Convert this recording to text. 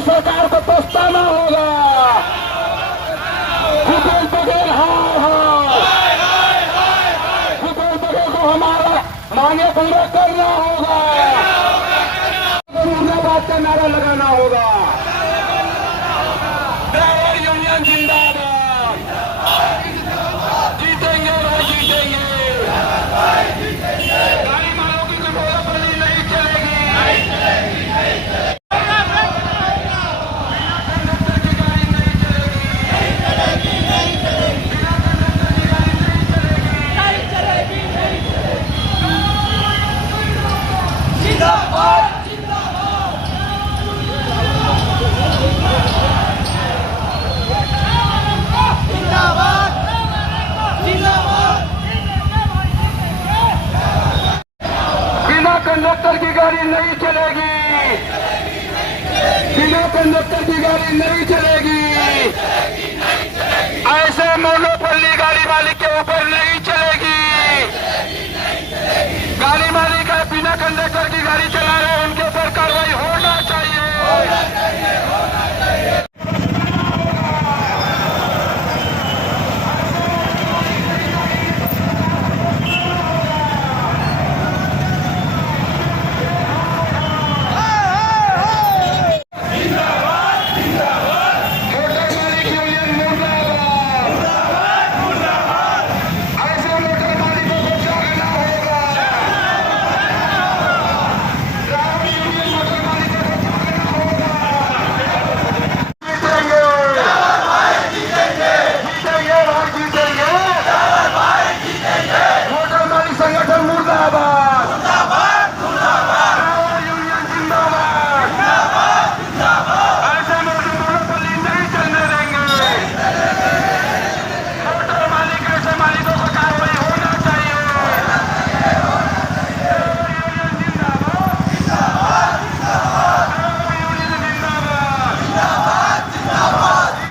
सरकार को पछताना होगा। भूपेश बघेल भूपेश बघेल को हमारा मांगे पूरा करना होगा। मुर्दाबाद का नारा लगाना होगा। ड्राइवर यूनियन जिंदाबाद, जीतेंगे भाई जीतेंगे। गाड़ी मालों की कोई बोलाबंदी नहीं चलेगी। कंडक्टर की गाड़ी नहीं चलेगी। बिना कंडक्टर की गाड़ी नहीं चलेगी। ऐसे मोनोपोली गाड़ी मालिक के ऊपर नहीं चलेगी। गाड़ी मालिक है बिना कंडक्टर की गाड़ी चला रहे हैं, उनके ऊपर कार्रवाई हो